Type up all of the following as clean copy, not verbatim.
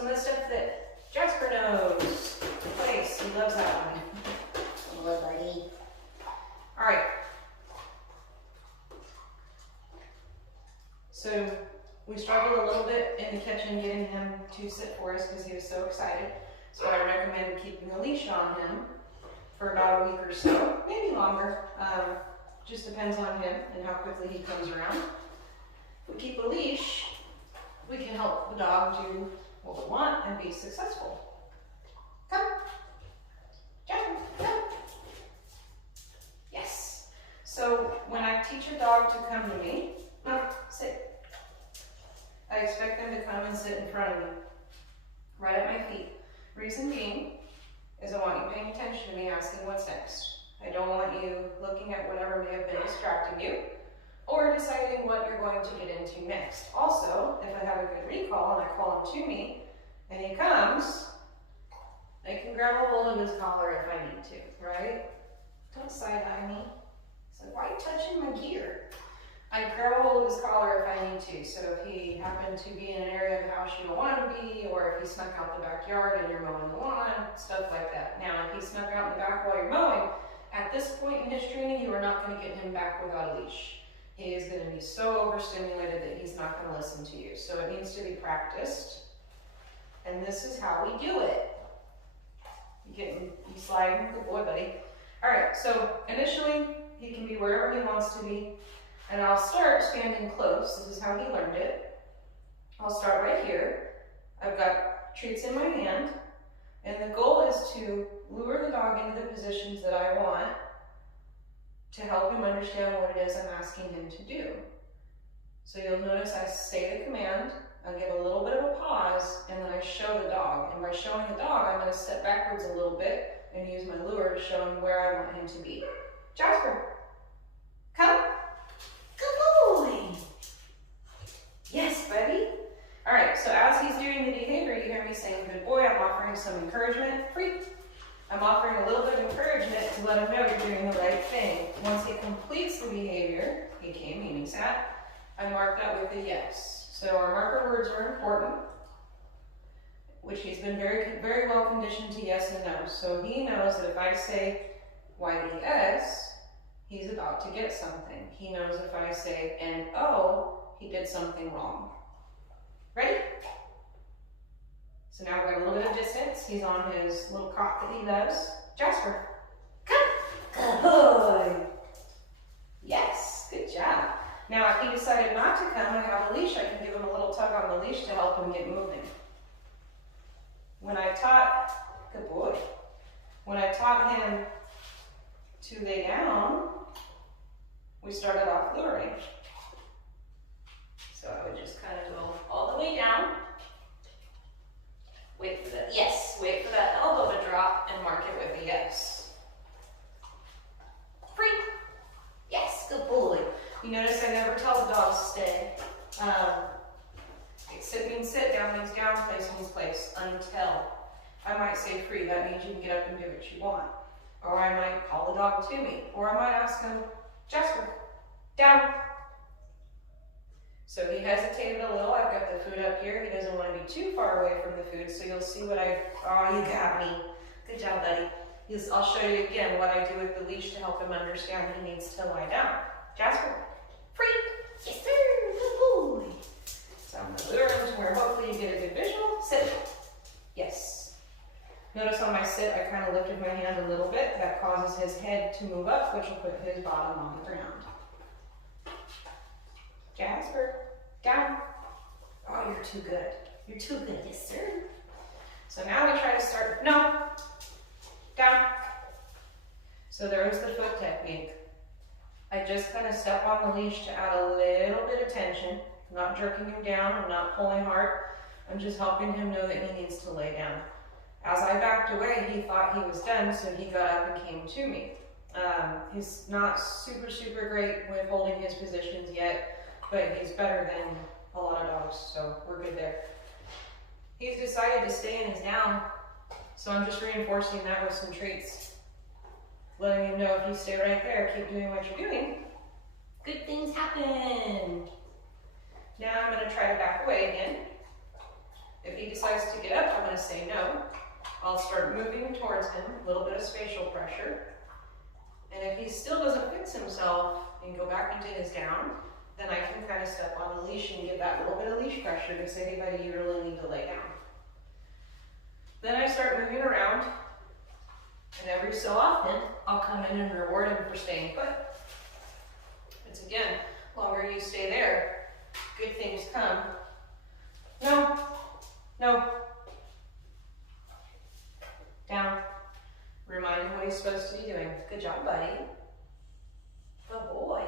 some of the stuff that Jasper knows. Place, he loves that one. Good buddy. All right. So we struggled a little bit in the kitchen getting him to sit for us because he was so excited. So I recommend keeping a leash on him for about a week or so, maybe longer. Just depends on him and how quickly he comes around. If we keep a leash, we can help the dog do what we want and be successful. Come. Jasper, come. Yes. So when I teach a dog to come to me, sit. I expect them to come and sit in front of me, right at my feet. Reason being is I want you paying attention to me asking what's next. I don't want you looking at whatever may have been distracting you or deciding what you're going to get into next. Also, if I have a good recall and I call him to me and he comes, I can grab a hold of his collar if I need to, right? Don't side-eye me. It's like, why are you touching my gear? I grab a hold of his collar if I need to. So if he happened to be in an area of the house you don't want to be, or if he snuck out the backyard and you're mowing the lawn, stuff like that. Now, if he snuck out in the back while you're mowing, at this point in his training, you are not going to get him back without a leash. He is going to be so overstimulated that he's not going to listen to you. So it needs to be practiced. And this is how we do it. You sliding? Good boy, buddy. All right, so initially, he can be wherever he wants to be. And I'll start standing close. This is how he learned it. I'll start right here. I've got treats in my hand. And the goal is to lure the dog into the positions that I want to help him understand what it is I'm asking him to do. So you'll notice I say the command, I'll give a little bit of a pause, and then I show the dog. And by showing the dog, I'm going to step backwards a little bit and use my lure to show him where I want him to be. Jasper, come. Good boy. Yes, buddy. All right, so as he's doing the behavior, you hear me saying, good boy, I'm offering some encouragement. Free. I'm offering a little bit of encouragement to let him know you're doing the right thing. Once he completes the behavior, he came, meaning sat, I mark that with a yes. So our marker words are important, which he's been very well conditioned to yes and no. So he knows that if I say YES, he's about to get something. He knows if I say NO, he did something wrong. Ready? So now we've got a little bit of distance. He's on his little cot that he loves. Jasper, come. Good boy. Yes, good job. Now if he decided not to come, I have a leash. I can give him a little tug on the leash to help him get moving. When I taught, good boy. When I taught him to lay down, we started off luring. So I would just kind of go all the way down. Wait for that, yes, wait for that elbow to drop and mark it with a yes. Free. Yes, good boy. You notice I never tell the dog to stay. Sit means sit, down means down, place means place, until. I might say free, that means you can get up and do what you want. Or I might call the dog to me. Or I might ask him, Jasper, down. So he hesitated a little. I've got the food up here. He doesn't want to be too far away from the food, so you'll see what oh, you got me. Good job, buddy. I'll show you again what I do with the leash to help him understand he needs to lie down. Jasper, free. Yes, sir. Good boy. So I'm going to lure him to where hopefully you get a good visual. Sit. Yes. Notice on my sit, I kind of lifted my hand a little bit. That causes his head to move up, which will put his bottom on the ground. Jasper, down. Oh, you're too good. You're too good, yes, sir. So now we try to start, no, down. So there's the foot technique. I just kind of step on the leash to add a little bit of tension. I'm not jerking him down, I'm not pulling hard. I'm just helping him know that he needs to lay down. As I backed away, he thought he was done, so he got up and came to me. He's not super great with holding his positions yet, but he's better than a lot of dogs, so we're good there. He's decided to stay and he's down, so I'm just reinforcing that with some treats. Letting him know if you stay right there, keep doing what you're doing, good things happen. Now I'm going to try to back away again. If he decides to get up, I'm going to say no. I'll start moving towards him, a little bit of spatial pressure. And if he still doesn't fix himself and go back into his down, then I can kind of step on the leash and give that little bit of leash pressure to say, hey buddy, you really need to lay down. Then I start moving around, and every so often, I'll come in and reward him for staying put. It's again, longer you stay there, good things come. No, no. Down. Remind him what he's supposed to be doing. Good job, buddy. Good boy.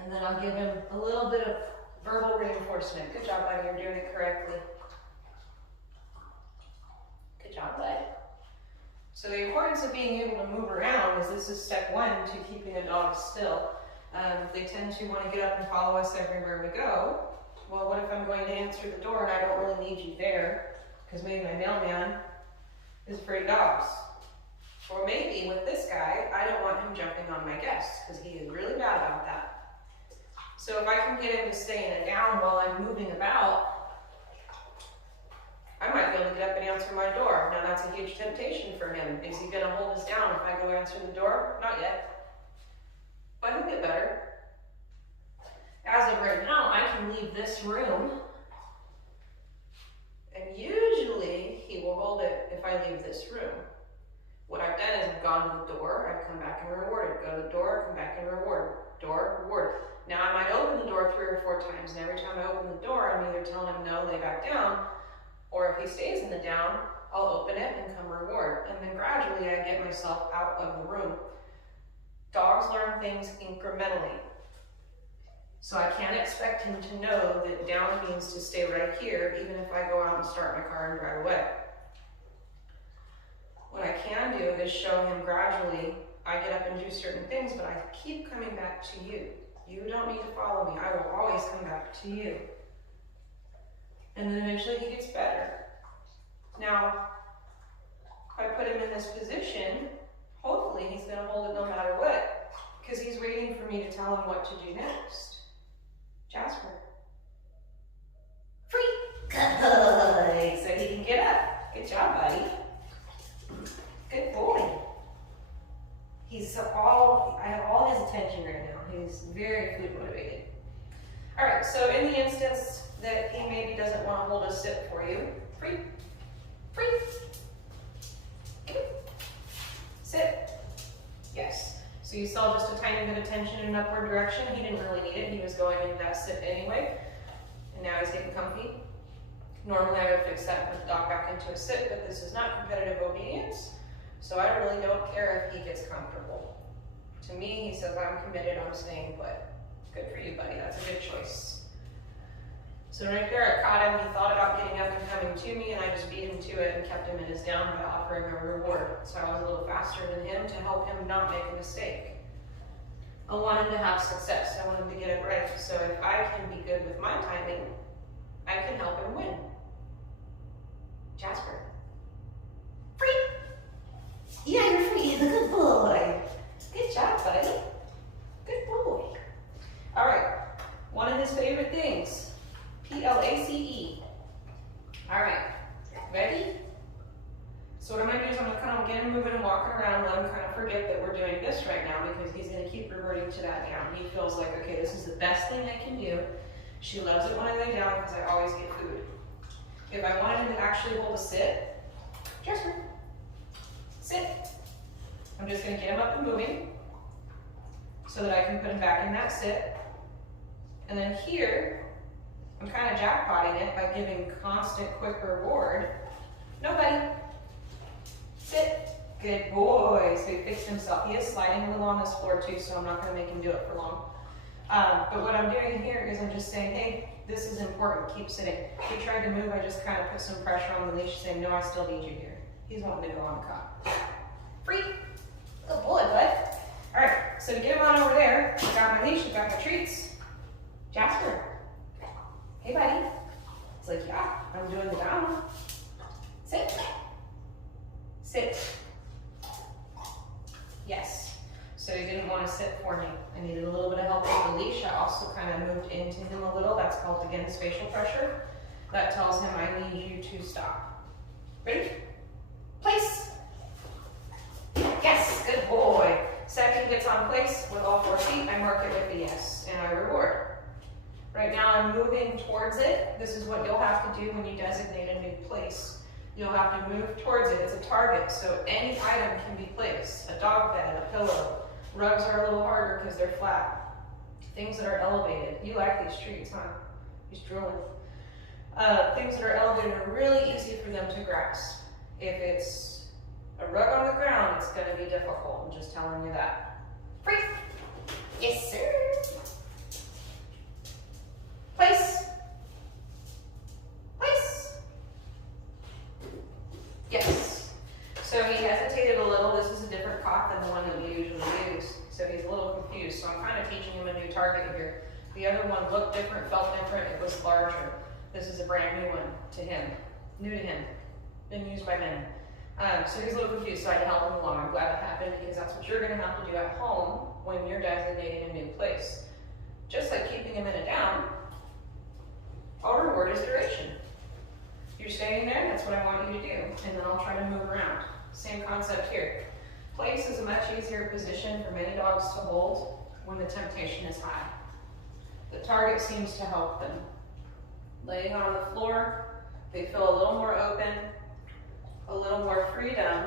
And then I'll give him a little bit of verbal reinforcement. Good job, buddy. You're doing it correctly. Good job, bud. So the importance of being able to move around is this is step one to keeping a dog still. They tend to want to get up and follow us everywhere we go. Well, what if I'm going to answer the door and I don't really need you there because maybe my mailman is afraid of dogs? Or maybe with this guy, I don't want him jumping on my guests because he is really bad about that. So if I can get him to stay in a down while I'm moving about, I might be able to get up and answer my door. Now that's a huge temptation for him. Is he going to hold us down if I go answer the door? Not yet. But he'll get better. As of right now, I can leave this room, and usually he will hold it if I leave this room. What I've done is I've gone to the door, I've come back and rewarded. Go to the door, come back and reward. Door, reward. Now I might open the door 3 or 4 times, and every time I open the door, I'm either telling him no, lay back down, or if he stays in the down, I'll open it and come reward. And then gradually I get myself out of the room. Dogs learn things incrementally. So I can't expect him to know that down means to stay right here, even if I go out and start my car and drive away. What I can do is show him gradually, I get up and do certain things, but I keep coming back to you. You don't need to follow me. I will always come back to you. And then eventually he gets better. Now, if I put him in this position, hopefully he's going to hold it no matter what, because he's waiting for me to tell him what to do next. Jasper. Free. Good boy. So he can get up. Good job, buddy. Good boy. I have all his attention right now. He's very food motivated. All right, so in the instance that he maybe doesn't want to hold a sit for you, free. Sit. Yes. So you saw just a tiny bit of tension in an upward direction. He didn't really need it. He was going into that sit anyway. And now he's getting comfy. Normally I would fix that and put the dog back into a sit, but this is not competitive obedience. So I really don't care if he gets comfortable. To me, he says, I'm committed, I'm staying put. Good for you, buddy. That's a good choice. So right there, I caught him. He thought about getting up and coming to me, and I just beat him to it and kept him in his down by offering a reward. So I was a little faster than him to help him not make a mistake. I want him to have success. I want him to get it right. So if I can be good with my timing, I can help him win. Jasper. Free. Yeah, you're free. Good boy. Good job, buddy. Good boy. All right. One of his favorite things. P-L-A-C-E. All right. Ready? So what I'm going to do is I'm going to kind of get him moving and walking around, let him kind of forget that we're doing this right now because he's going to keep reverting to that down. He feels like, okay, this is the best thing I can do. She loves it when I lay down because I always get food. If I wanted him to actually hold a sit, Jasper, sit. I'm just going to get him up and moving so that I can put him back in that sit. And then here, I'm kind of jackpotting it by giving constant, quick reward. Nobody. Sit. Good boy. So he fixed himself. He is sliding a little on this floor too, so I'm not going to make him do it for long. But what I'm doing here is I'm just saying, hey, this is important. Keep sitting. If he tried to move, I just kind of put some pressure on the leash saying, no, I still need you here. He's wanting to go on the cot. Free. Good boy, bud. All right, so to get him on over there, I got my leash, I got my treats. Jasper. Hey, buddy. It's like, yeah, I'm doing the down. Sit. Sit. Yes. So he didn't want to sit for me. I needed a little bit of help with the leash. I also kind of moved into him a little. That's called, again, spatial pressure. That tells him I need you to stop. Ready? Place. Yes, good boy. Second gets on place with all 4 feet. I mark it with a yes, and I reward. Right now I'm moving towards it. This is what you'll have to do when you designate a new place. You'll have to move towards it. It's a target, so any item can be placed. A dog bed, a pillow. Rugs are a little harder because they're flat. Things that are elevated. You like these treats, huh? He's drooling. Things that are elevated are really easy for them to grasp. If it's a rug on the ground, it's going to be difficult. I'm just telling you that. Free. Yes, sir. Place. Place. Yes. So he hesitated a little. This is a different cock than the one that we usually use. So he's a little confused. So I'm kind of teaching him a new target here. The other one looked different, felt different. It was larger. This is a brand new one to him. New to him. Been used by many. So he's a little confused, so I had to help him along. I'm glad that happened because that's what you're going to have to do at home when you're designating a new place. Just like keeping him in a down, I'll reward his duration. You're staying there, that's what I want you to do, and then I'll try to move around. Same concept here. Place is a much easier position for many dogs to hold when the temptation is high. The target seems to help them. Laying on the floor, they feel a little more open, a little more freedom,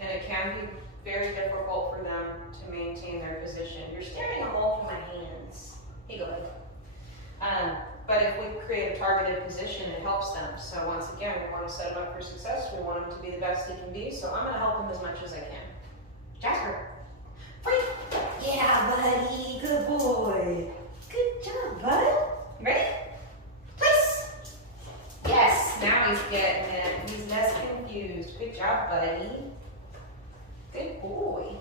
and it can be very difficult for them to maintain their position. You're staring at both of my hands. Here you go. But if we create a targeted position, it helps them. So once again, we want to set them up for success. We want them to be the best they can be. So I'm going to help them as much as I can. Jasper. Free. Yeah, buddy. Good boy. Good job, bud. You ready? Place. Yes, now he's getting it. He's less confused. Good job, buddy. Good boy.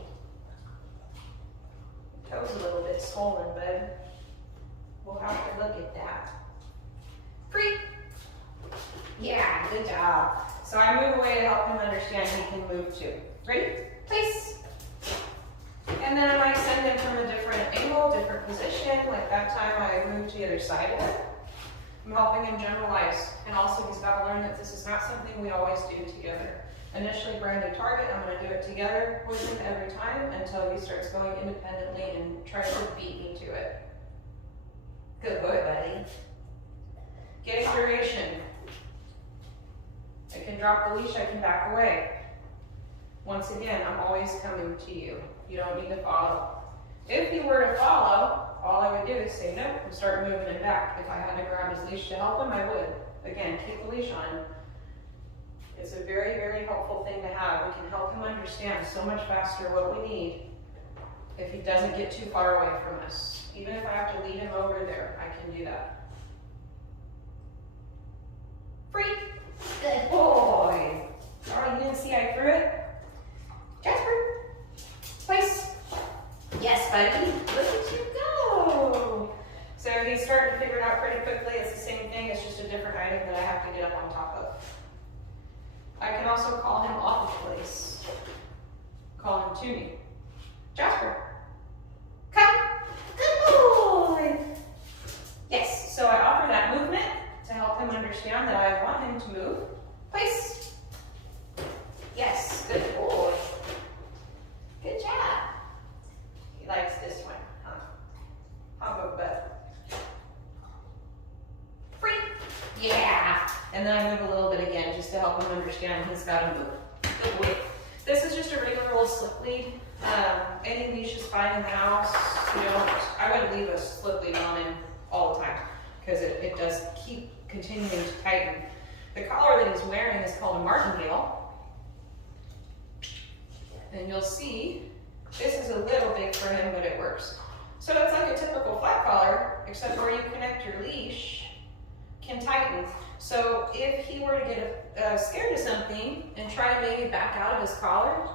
Toes a little bit swollen, bud. We'll have to look at that. Free. Yeah, good job. So I move away to help him understand he can move too. Ready? Place. And then I might send him from a different angle, different position. Like that time I moved to the other side of it. I'm helping him generalize. And also he's got to learn that this is not something we always do together. Initially brand new target, I'm going to do it together with him every time until he starts going independently and tries to beat me to it. Good boy, buddy. Getting duration. I can drop the leash, I can back away. Once again, I'm always coming to you. You don't need to follow. If you were to follow, all I would do is say nope and start moving him back. If I had to grab his leash to help him, I would. Again, keep the leash on him. It's a very, very helpful thing to have. We can help him understand so much faster what we need if he doesn't get too far away from us. Even if I have to lead him over there, I can do that. Free. Good boy. All right, you didn't see I threw it? Jasper. Place. Yes, buddy. Look at you go. So he's starting to figure it out pretty quickly. It's the same thing. It's just a different item that I have to get up on top of. I can also call him off of place. Call him to me. Jasper. Come. Good boy. Yes, so I offer that movement to help him understand that I want him to move. Place. Yes, good boy. Good job. He likes this one, huh? How about that? Free. Yeah. And then I move a little bit again just to help him understand he's got to move. Good boy. This is just a regular old slip lead. Any leash is fine in the house. I would leave a slip lead on him all the time because it does keep continuing to tighten. The collar that he's wearing is called a martingale. And you'll see this is a little big for him, but it works. So it's like a typical flat collar, except where you connect your leash can tighten. So if he were to get scared of something and try to maybe back out of his collar,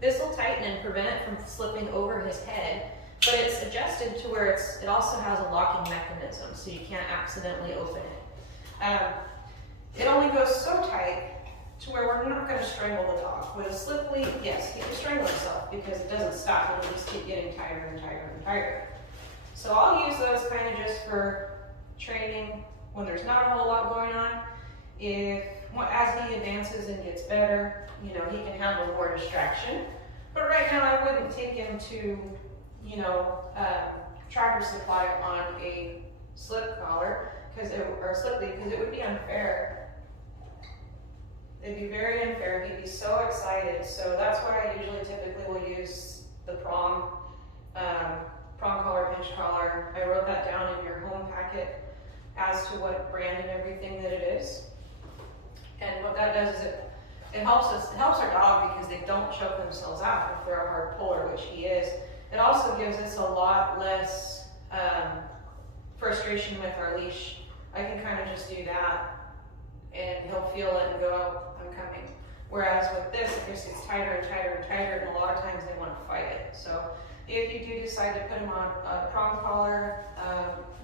this will tighten and prevent it from slipping over his head. But it's adjusted to where it also has a locking mechanism, so you can't accidentally open it. It only goes so tight to where we're not going to strangle the dog. With a slip lead, yes, he can strangle himself because it doesn't stop. It'll just keep getting tighter and tighter and tighter. So I'll use those kind of just for training when there's not a whole lot going on. as he advances and gets better, you know, he can handle more distraction. But right now I wouldn't take him to, you know, Tractor Supply on a slip collar, or slip lead, because it would be unfair. It'd be very unfair. He'd be so excited. So that's why I usually typically will use the prong collar, pinch collar. I wrote that down in your home packet as to what brand and everything that it is. And what that does is it helps our dog because they don't choke themselves out if they're a hard puller, which he is. It also gives us a lot less frustration with our leash. I can kind of just do that and he'll feel it and go, oh, I'm coming. Whereas with this, it just gets tighter and tighter and tighter, and a lot of times they want to fight it. So if you do decide to put him on a prong collar,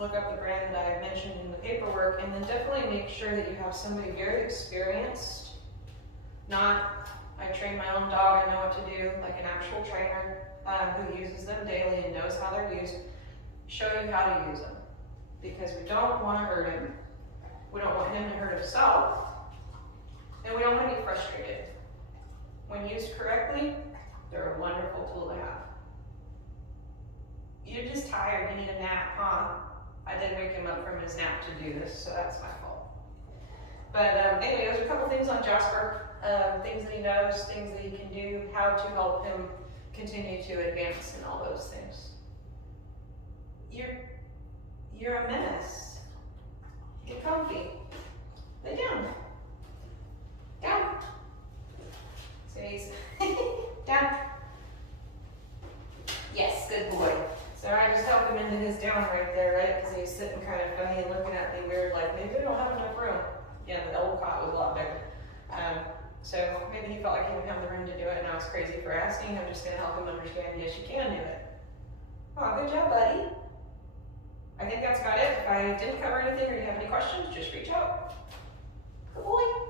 look up the brand that I mentioned in the paperwork, and then definitely make sure that you have somebody very experienced, not, I train my own dog, I know what to do, like an actual trainer who uses them daily and knows how they're used, show you how to use them. Because we don't want to hurt him, we don't want him to hurt himself, and we don't want to be frustrated. When used correctly, they're a wonderful tool to have. You're just tired, you need a nap, huh? I did wake him up from his nap to do this, so that's my fault. But anyway, those are a couple things on Jasper, things that he knows, things that he can do, how to help him continue to advance and all those things. You're a mess. Get comfy. Lay down. Down. Stays. Down. Yes, good boy. So I just helped him into his down right there, right? Because he's sitting kind of funny and looking at me weird, like maybe we don't have enough room. Yeah, the old cot was a lot bigger. So maybe he felt like he would have the room to do it, and I was crazy for asking. I'm just going to help him understand, yes, you can do it. Oh, good job, buddy. I think that's about it. If I didn't cover anything or you have any questions, just reach out. Good boy.